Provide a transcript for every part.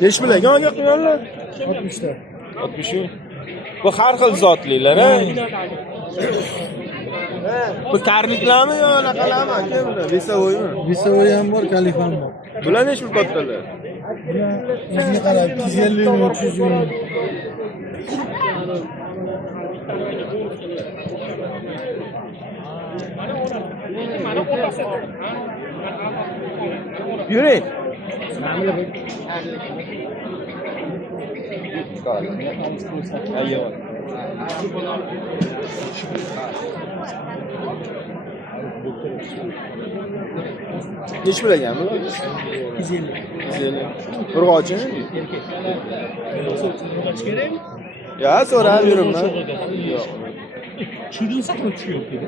Nechi bilan aka quyonlar? 60 ta. 60. Bu har xil zotlilar, ha? Bu karliklarmi yo anaqalarmi aka bular? Vesovoymi? Visovoy ham bor, kalif ham bor. Bular nechi pul kattalar? Bular o'ziga qarab 250 ming, 300 ming. Yuring. Ayyo. Nechi pul ekan bular? 250. 250. Urg'ochi? Ya, so'rab yuribman. Yo'q. Çürünse kaçıyor dedi.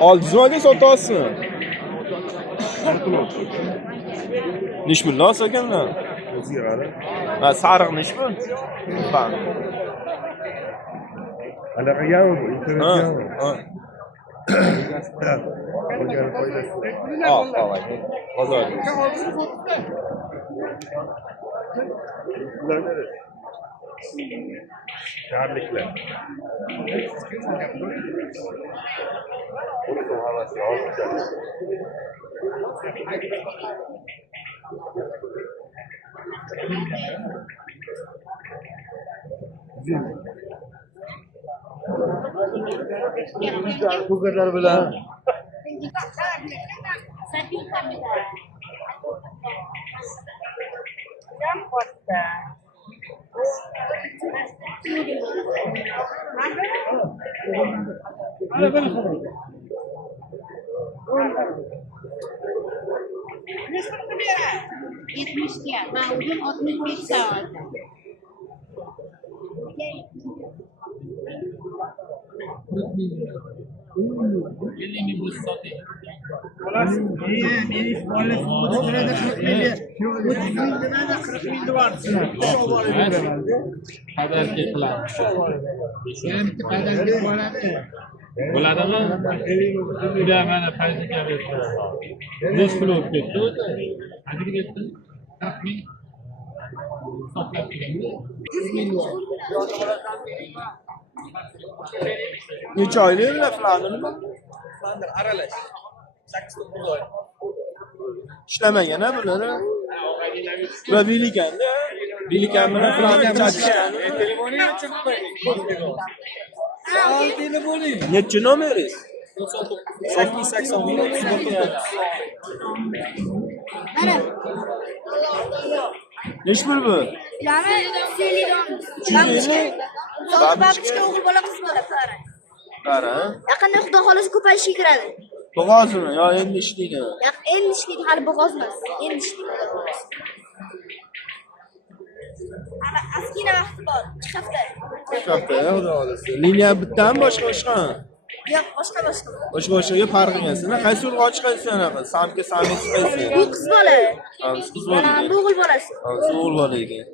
Oldingizmi aka sotasizmi? Nechi pul los ekanlar? O'ziga qarab. Ha, sariq nechi pul? Ha. Anaqagami bu? Ha. Internetgami? Ha. Qolgani foydasi. Al, aka. Bozor. Bular nere? Karliklar. Bunu havası alacak. Bu kadar bile. Ya, mau dia 65 tahun. Bo'ladimi? Juda mana paytga berdi. Nech pul olib ketdi o'zi? Qanchaga ketdi? 40 ming. Sotlab keldi. 100 ming. Necha oylik bular Flandrmi? Flandr aralash. 8-9 oy. Ishlamagan ha bular. Bular bilikanda. Bilikan bilan Flandr chatishgan. Nechi nomeringiz? 80 Nechi pul bu? Ya'ni 150. Babushka o'g'il bola qiz bola qara. Qara. Yaqinda xudo xohlasa ko'payishga kiradi. Bo'g'ozmi yo endi ishlaydi? Endi ishlaydi, hali bo'g'oz emas. Endi ishlaydi. Hali askina vaqti bor. 2 hafta. 2 hafta, xudo xolasa. Liniya bittami boshqa? Yo'q, boshqa. Boshqa-boshqaga farqingiz. Qaysi urg'ochi qaysi anaqa? Samka, samiz qaysi? Bu qiz bola. Ha, qiz bola. Mana bu o'g'il bolasi. Ha, o'g'il bola ekan.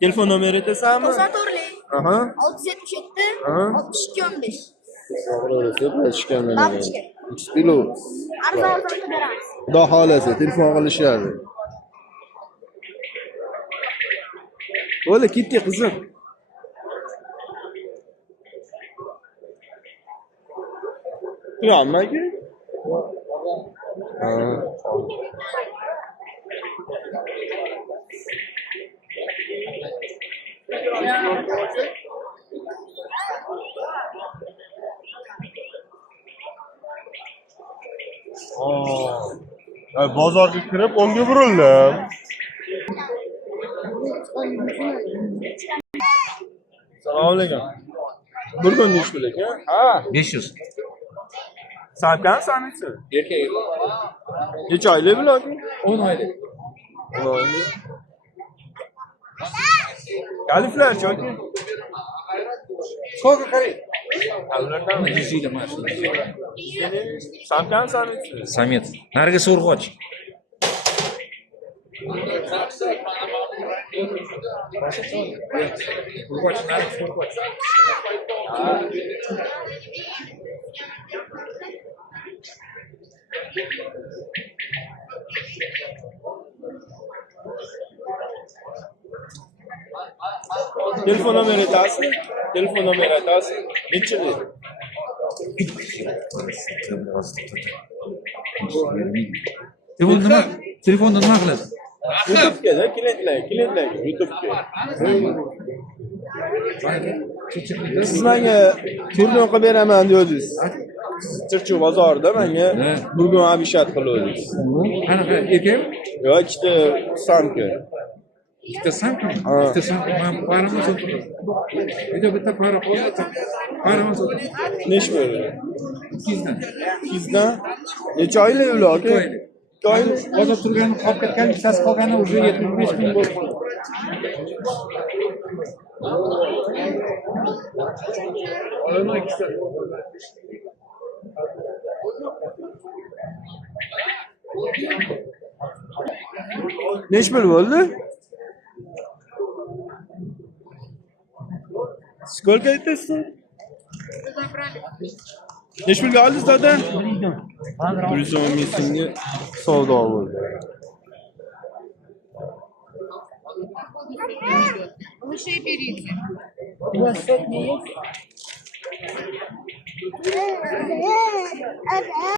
Telefon nomeri aytasanmi? 94lik. Aha. 677 Aha. 62 15. To'g'ri, pastga mana. Babushka. Stilo. Arzon qilib beramiz. Xudo xolasa telefon qilishadi. Bo'la, ketdik qizim. Yo'qmi aka? Ha. Bozorga kirib, o'ngga burildim. Assalomu alaykum. Bir kun ish bilan, ha? 500. Sahibkan sanisi? Erkek. Necha oylik bular? 10 oylik. Kaliflar yoki? Сколько корей? Ulardan Yuzida mana shu. Sahibkan sanisi? Самец. Nargisi urg'och. Urg'och, nargisi urg'och. Telefon nomeri aytasizmi? Telefon nomeri aytasiz. Necha dedi? Telefonni nima qilasiz? YouTube'ga klientlar, YouTube'ga. Siz menga turni qilib beraman diyordingiz. Chirchiq bozorida menga bugun abishat qiluvdingiz. Qanaqa erkak? Yo, ikkita samka. Ikkita samka. Ha. Ikkita samka men parama sotaman. Bitta para qoldi. Parama sotaman. Necha bo'ldi? 200 dan. 200 dan. Necha oylik ular aka? 2 oylik. Bozor turgani qolib ketgan, bittasi qolgani уже 75 ming bo'lib qoldi. Olaman ikkita. Necha pul bo'ldi? Сколько это стоит? Necha pulga oldingiz dada? 110 ming so'mga savdo bo'ldi. Лучше берите. У вас что-то есть?